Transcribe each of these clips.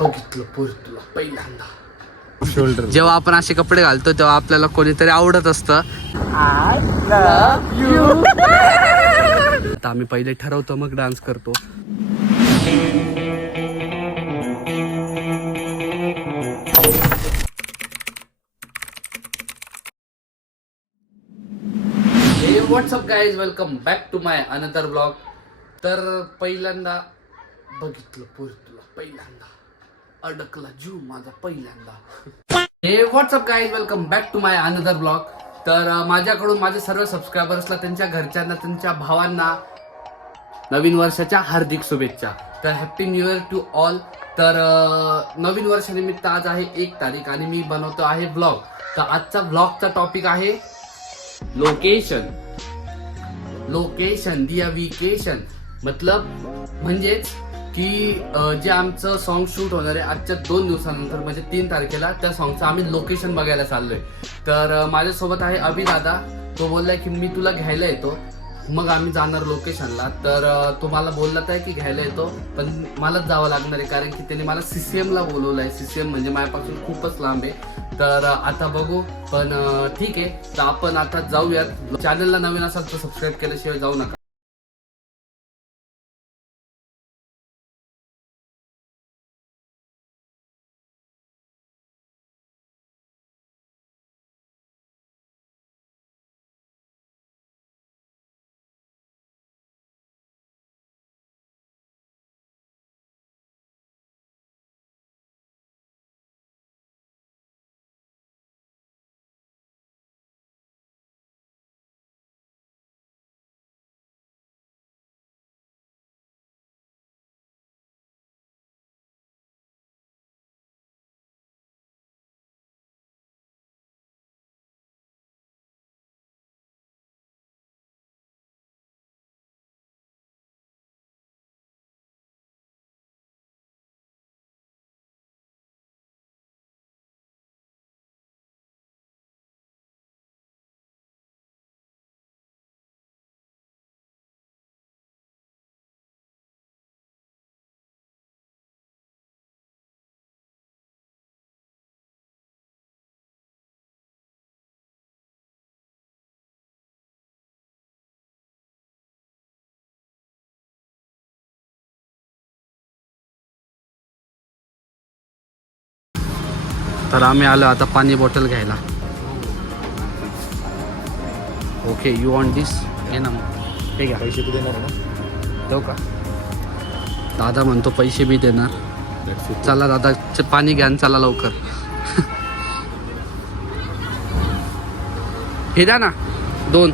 बघितलं पोर तुला पहिल्यांदा. शोल्डर जेव्हा आपण असे कपडे घालतो तेव्हा आपल्याला कोणीतरी आवडत असतं. आता आम्ही पहिले ठरवतो मग डान्स करतो. What's up guys welcome back to my another blog तर पहिल्यांदा बघितलं पोर तुला पहिल्यांदा. अडकला जीव माझा पहिल्यांदा. हे what's up guys welcome back to my another blog तर माझ्याकडून माझे सर्व सबस्क्रायबर्सला त्यांच्या घरच्यांना त्यांच्या भावांना नवीन वर्षाच्या हार्दिक शुभेच्छा. तर happy new year to all तर नवीन वर्षानिमित्त आज आहे एक तारीख आणि मी बनवतो आहे ब्लॉग तर आजचा ब्लॉगचा टॉपिक आहे लोकेशन लोकेशन दिया वीकेशन मतलब म्हणजेच की जे आमचं सॉन्ग शूट होणार आहे आजच्या दोन दिवसानंतर म्हणजे तीन तारखेला त्या सॉन्गचं आम्ही लोकेशन बघायला चाललोय. तर माझ्यासोबत आहे अभि दादा तो बोललाय की मी तुला घ्यायला येतो. मग आम्ही जाणार लोकेशनला तर तो मला बोलला आहे की घ्यायला येतो. पण मलाच जावं लागणार आहे कारण की त्याने मला सी सी एमला बोलवलं आहे. सी सी एम म्हणजे माझ्यापासून खूपच लांब आहे. तर आता बघू. पण ठीक आहे. तर आपण आता जाऊयात. चॅनलला नवीन असाल तर सबस्क्राईब केल्याशिवाय जाऊ नका. तर आम्ही आलो आता पाणी बॉटल घ्यायला. ओके यू वॉन्ट दिस घे ना मग. हे घ्या. पैसे तू देणार ना? देऊ का? दादा म्हणतो पैसे बी देणार. चला दादा च- पाणी घ्या चला लवकर. हे द्या ना. दोन.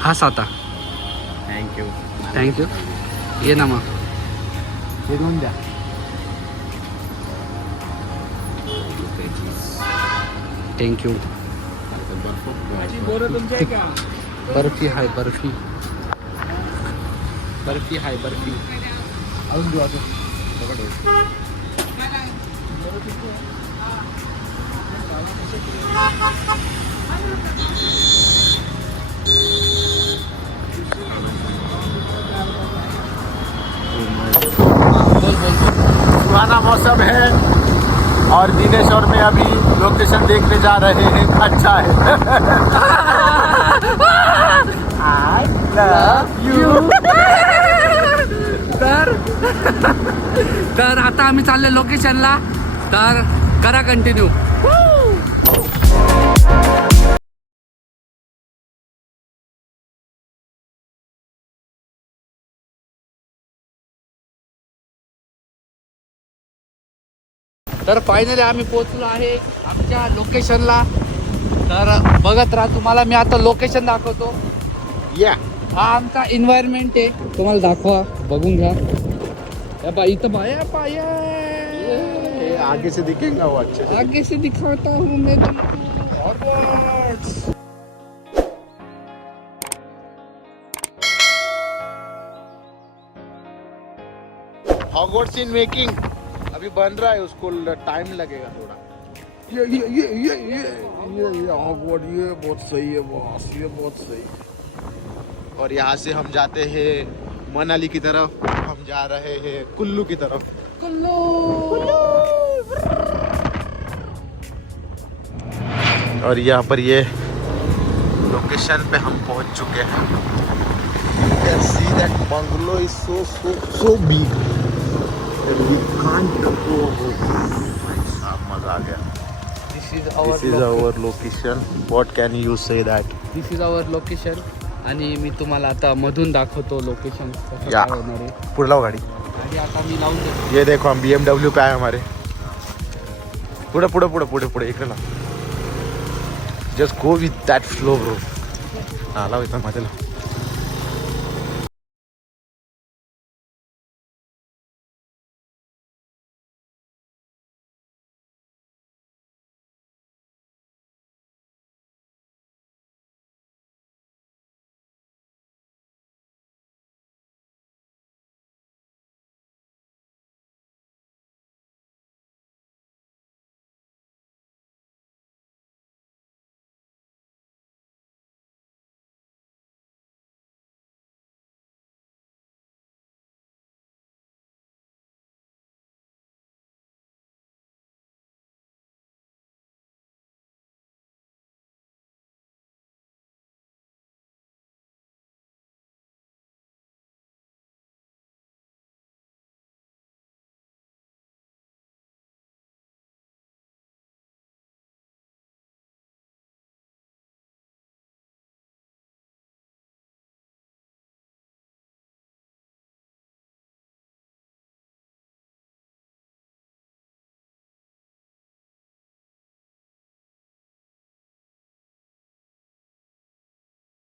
हाच आता. थँक्यू थँक्यू ये ना मग. हे दोन द्या. Thank you Barfi, hi, Barfi. Barfi, hi, Barfi. अजून सुहाना मौसम है और दिनेश में अभी लोकेशन देखने जा रहे हैं। अच्छा है। आई लव यू तर तर आता आम्ही चालले लोकेशनला तर करा कंटिन्यू तर फायनली आम्ही पोहोचलो आहे आमच्या लोकेशनला तर बघत राहा तुम्हाला मी आता लोकेशन दाखवतो. या हा आमचा एन्व्हायरमेंट आहे. तुम्हाला दाखवा बघून घ्या. या बा इथं बाया पाया आगे से दिखेगा वो अच्छे से आगे से दिखाता हूँ मैं तुमको Onwards. हॉगवर्ड्स इन मेकिंग अभी बन रहा है उसको टाइम लगेगा थोड़ा। ये ये ये ये ये ये ये हॉगवर्ड ये बहुत सही है बॉस ये बहुत सही और यहाँ से हम जाते हैं मनाली की तरफ़ हम जा रहे हैं कुल्लू की तरफ़। कुल्लू। और यहाँ पर ये लोकेशन पे हम पहुँच चुके हैं। See that bungalow is so so so big. मजा आ गया this is you say that? This is our location आणि मी तुम्हाला आता मधून दाखवतो लोकेशन कसं या. काय होणार आहे. पुढे लाव गाडी. आणि आता मी लावून देतो. ये देखो हम बी एमडब्ल्यू पे आए हमारे. पुढे पुढे पुढे पुढे पुढे इकडे लाव. Just go with that flow bro हा लाव इथं मध्ये लाव.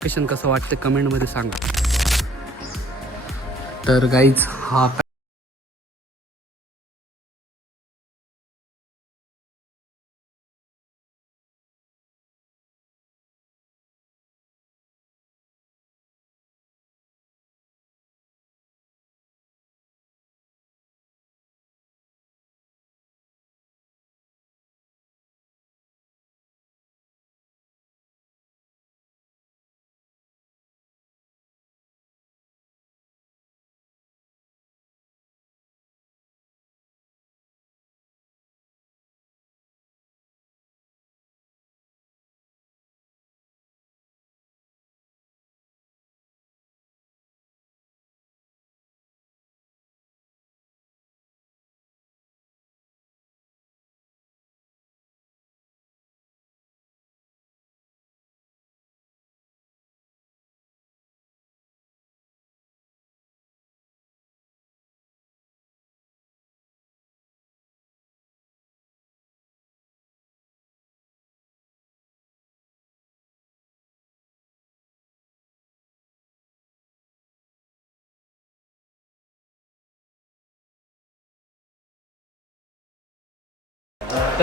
लोकेशन कसं वाटतं कमेंटमध्ये सांगा. तर गाईज हा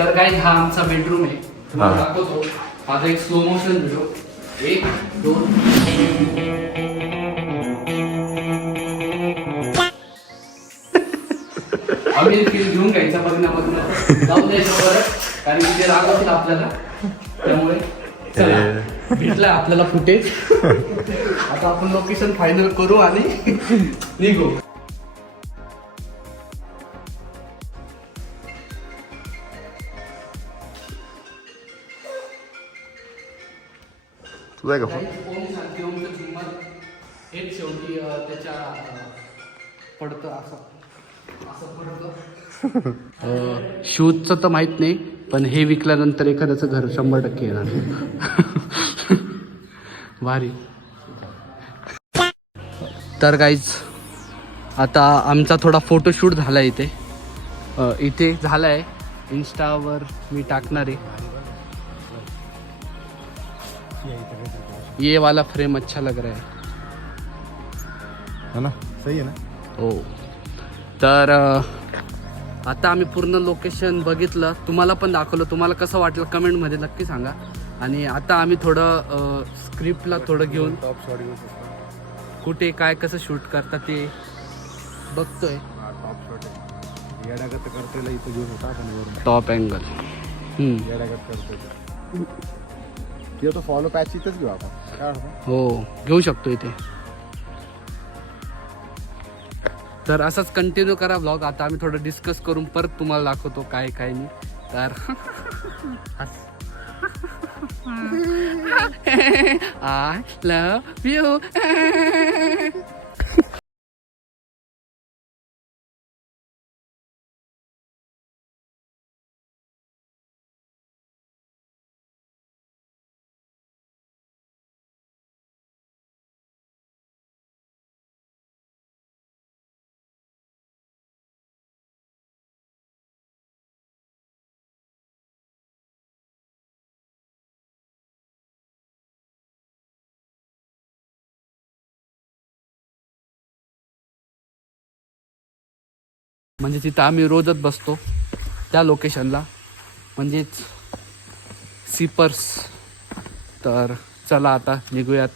तर काय हा आमचा बेडरूम आहे. तुम्हाला हा. दाखवतो. माझा एक स्लो मोशन व्हिडिओ एक दोन. आम्ही ते घेऊन घ्यायचा बघण्यामधून जाऊ द्यायचं परत कारण की ते रागवतील आपल्याला. त्यामुळे चला भेटलं आपल्याला फुटेज आता आपण लोकेशन फायनल करू आणि निघू. तुझा आहे का? काही ओम शांती ओमचं झुंबर हेच शेवटी अं, त्याच्या अं, पडतं असं. असं पडतं. शूजचं तर माहीत नाही पण हे विकल्यानंतर एखाद्याचं घर शंभर टक्के येणार. भारी. तर गाईज आता आमचा थोडा फोटोशूट झाला इथे. इथे झाला आहे इन्स्टावर मी टाकणार आहे. ये वाला फ्रेम अच्छा लग रहा है। है ना? सही आहे ना? हो तर अ, आता आम्ही पूर्ण लोकेशन बघितलं. तुम्हाला पण दाखवलं. तुम्हाला कसं वाटलं कमेंटमध्ये नक्की सांगा. आणि आता आम्ही थोडं स्क्रिप्टला थोडं घेऊन टॉप शॉट घेऊ शकतो कुठे काय कसं शूट करतात ते बघतोय. हा टॉप शॉट आहे. येड्यागत करतेला इथं घेऊन होता आपण वरून. टॉप अँगल करतोय. किंवा तो फॉलो पॅच इथंच घेऊ आपण. काय वाटतं हो घेऊ शकतो इथे. तर असंच कंटिन्यू करा ब्लॉग आता आम्ही थोडं डिस्कस करून परत तुम्हाला दाखवतो काय काय नाही. तर आय लव यू म्हणजे तिथं आम्ही रोजच बसतो त्या लोकेशनला म्हणजेच सिपर्स तर चला आता निघूयात.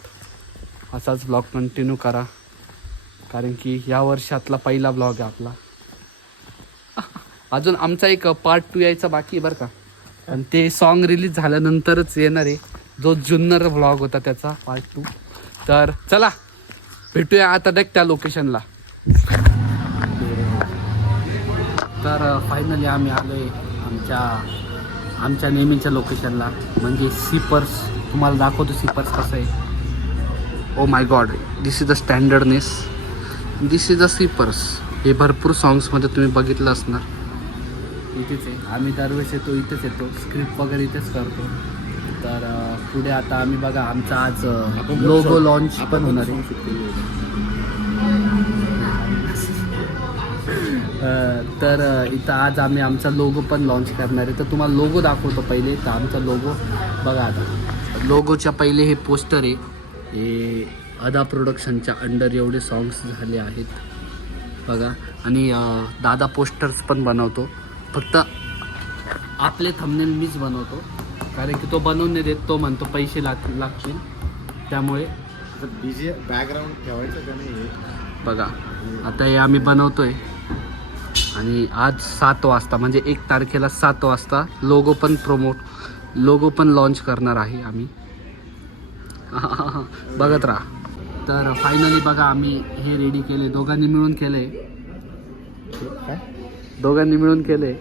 असाच ब्लॉग कंटिन्यू करा. कारण की या वर्षातला पहिला ब्लॉग आहे आपला. अजून आमचा एक पार्ट टू यायचा बाकी आहे बरं का. आणि ते सॉन्ग रिलीज झाल्यानंतरच येणार आहे. जो जुन्नर ब्लॉग होता त्याचा पार्ट टू तर चला भेटूया आता देख त्या लोकेशनला तर फायनली आम्ही आलो आहे आमच्या आमच्या नेहमीच्या लोकेशनला म्हणजे सीपर्स तुम्हाला दाखवतो सीपर्स कसं आहे. ओ my god this is the standardness this is the सीपर्स हे भरपूर सॉंग्समध्ये तुम्ही बघितलं असणार. इथेच आहे. आम्ही दरवेळेस येतो इथेच येतो. स्क्रिप्ट वगैरे इथेच करतो. तर पुढे आता आम्ही बघा आमचा आज लोगो लॉन्च पण होणार आहे. तर इथं आज आम्ही आमचा लोगो पण लॉन्च करणार आहे. तर तुम्हाला लोगो दाखवतो पहिले. तर आमचा लोगो बघा आता. लोगोच्या पहिले हे पोस्टर आहे. हे अदा प्रोडक्शनच्या अंडर एवढे सॉंग्स झाले आहेत. बघा. आणि दादा पोस्टर्स पण बनवतो. फक्त आपले थंबनेल मीच बनवतो. कारण की तो बनवून नाही देत तो म्हणतो पैसे लाग लागतील. त्यामुळे बॅकग्राऊंड ठेवायचं का नाही बघा. आता हे आम्ही बनवतोय. आणि आज सात वाजता म्हणजे एक तारखेला सात वाजता लोगो पण प्रमोट लोगो पण लॉन्च करणार आहे आम्ही. बघत राहा. तर फायनली बघा आम्ही हे रेडी केले. दोघांनी मिळून केले. काय? दोघांनी मिळून केले.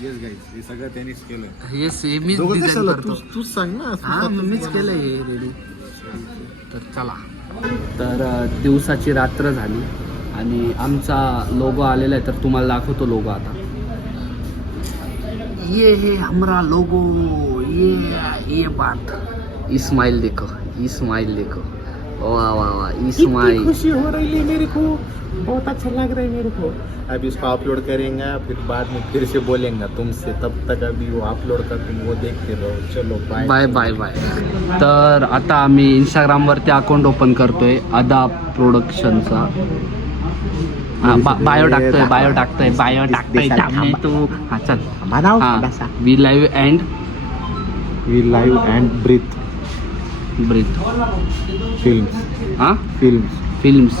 येस गाईज हे सगळं त्यांनीच केलं हे सेमीच दोघं डिझाईन कशाला? करतो. तूच तूच सांग ना. हा मीच केलं हे रेडी तर चला. तर अ, दिवसाची रात्र झाली. आणि आमचा लोगो आलेला आहे तर तुम्हाला दाखवतो लोगो आता. ये है हमारा लोगो ये ये बात. इस्माइल देखो इस्माइल देखो. वाह वाह वाह इस्माइल खुशी हो रही है मेरे को। बहुत अच्छा लग रहा है मेरे को। अब इसको अपलोड करेंगे फिर बाद में फिर से बोलेंगे तुमसे तब तक अभी वो अपलोड कर तुम वो देखते रहो। चलो बाय बाय बाय बाय तर आता आम्ही इंस्टाग्रामवरती अकाउंट ओपन करतोय अदा प्रोडक्शनचा बायो टाकतोय बायो टाकतोय बायो टाकतोय थांब तू हा चल हा we live and we live and breathe breathe films हा films films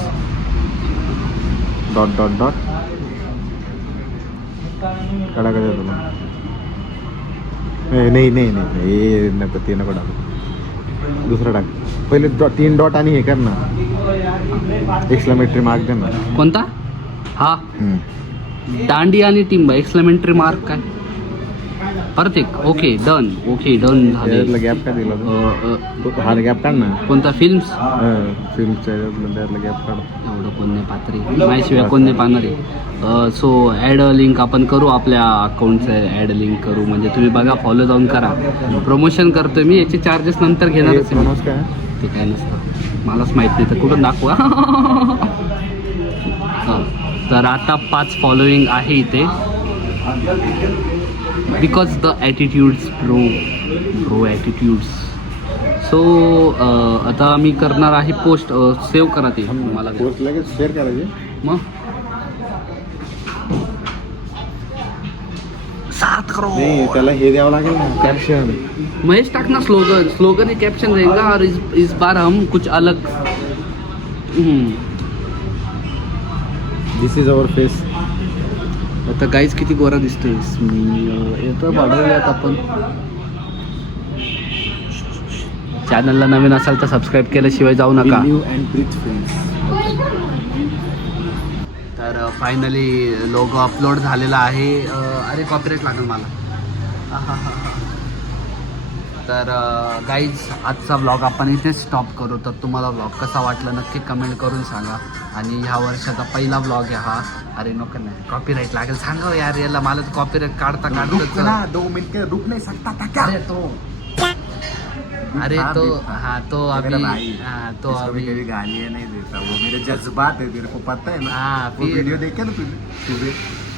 dot dot dot काढा का तुला ए, नाही नाही नाही हे नको ते नको टाकू दुसरं टाक पहिले डॉट तीन डॉट आणि हे कर ना एक्सलामेट्री मार्क दे ना कोणता हा. दांडी आणि टिंब एक्सलेमेंटरी मार्क काय? परत एक. ओके डन ओके डन झाले. त्याच्यातला गॅप का दिला अ, अ, तू हा गॅप काढ ना. कोणता? फिल्म्स फिल्मच्या गॅप काढ एवढं कोण नाही पाहत रे माझ्याशिवाय कोण नाही पाहणार आहे? सो ॲड लिंक आपण करू आपल्या अकाउंटचं ॲड लिंक करू. म्हणजे तुम्ही बघा फॉलो जाऊन करा. प्रमोशन करतोय मी याचे चार्जेस नंतर घेणारच ते काय नसतं. मलाच माहीत नाही तर कुठून दाखवा? तर आता पाच फॉलोईंग आहे इथे. Because the attitudes pro pro attitudes so आता मी करणार आहे पोस्ट सेव्ह करा ते. मला शेअर करायचे मग? सात करो नाही त्याला हे द्यावं लागेल ना कॅप्शन महेश टाकना स्लोगन स्लोगन ही कैप्शन रहेगा और इस इस बार हम कुछ अलग. दिस इज अवर फेस आता गाईज किती गोरा दिसतोय. येतं वाढवूयात आपण. चॅनलला नवीन असाल तर सबस्क्राईब केल्याशिवाय जाऊ नका. फिल्म्स फायनली लोगो अपलोड झालेला आहे. अरे कॉपीराईट लागेल मला. तर गाईज आजचा ब्लॉग आपण इथेच स्टॉप करू. तर तुम्हाला ब्लॉग कसा वाटला नक्की कमेंट करून सांगा. आणि ह्या वर्षाचा पहिला ब्लॉग आहे हा. अरे नको नाही कॉपीराईट लागेल. सांगा हो यार याला मला कॉपीराईट काढता काढता दो मिनट के रुक नहीं सकता था अरे तो. अरे तो। हाँ तो अभी हाँ तो अभी कभी गालियाँ नहीं देता वो मेरे जज्बात है तेरे को पता है ना? हाँ, वो फिर- वीडियो देखे ना सुबह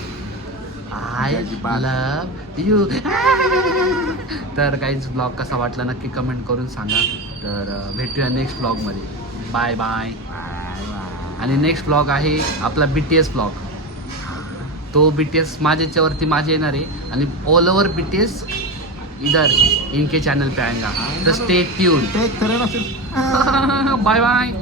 आय. Love you. तर काहीच ब्लॉग कसा वाटला नक्की कमेंट करून सांगा. तर भेटूया नेक्स्ट ब्लॉगमध्ये बाय बाय आणि नेक्स्ट ब्लॉग आहे आपला बी टी एस ब्लॉग तो बी टी एस माझ्या याच्यावरती माझे येणार आहे. आणि all over B T S इधर इनके चॅनल पे आएगा. तर स्टे ट्यून बाय बाय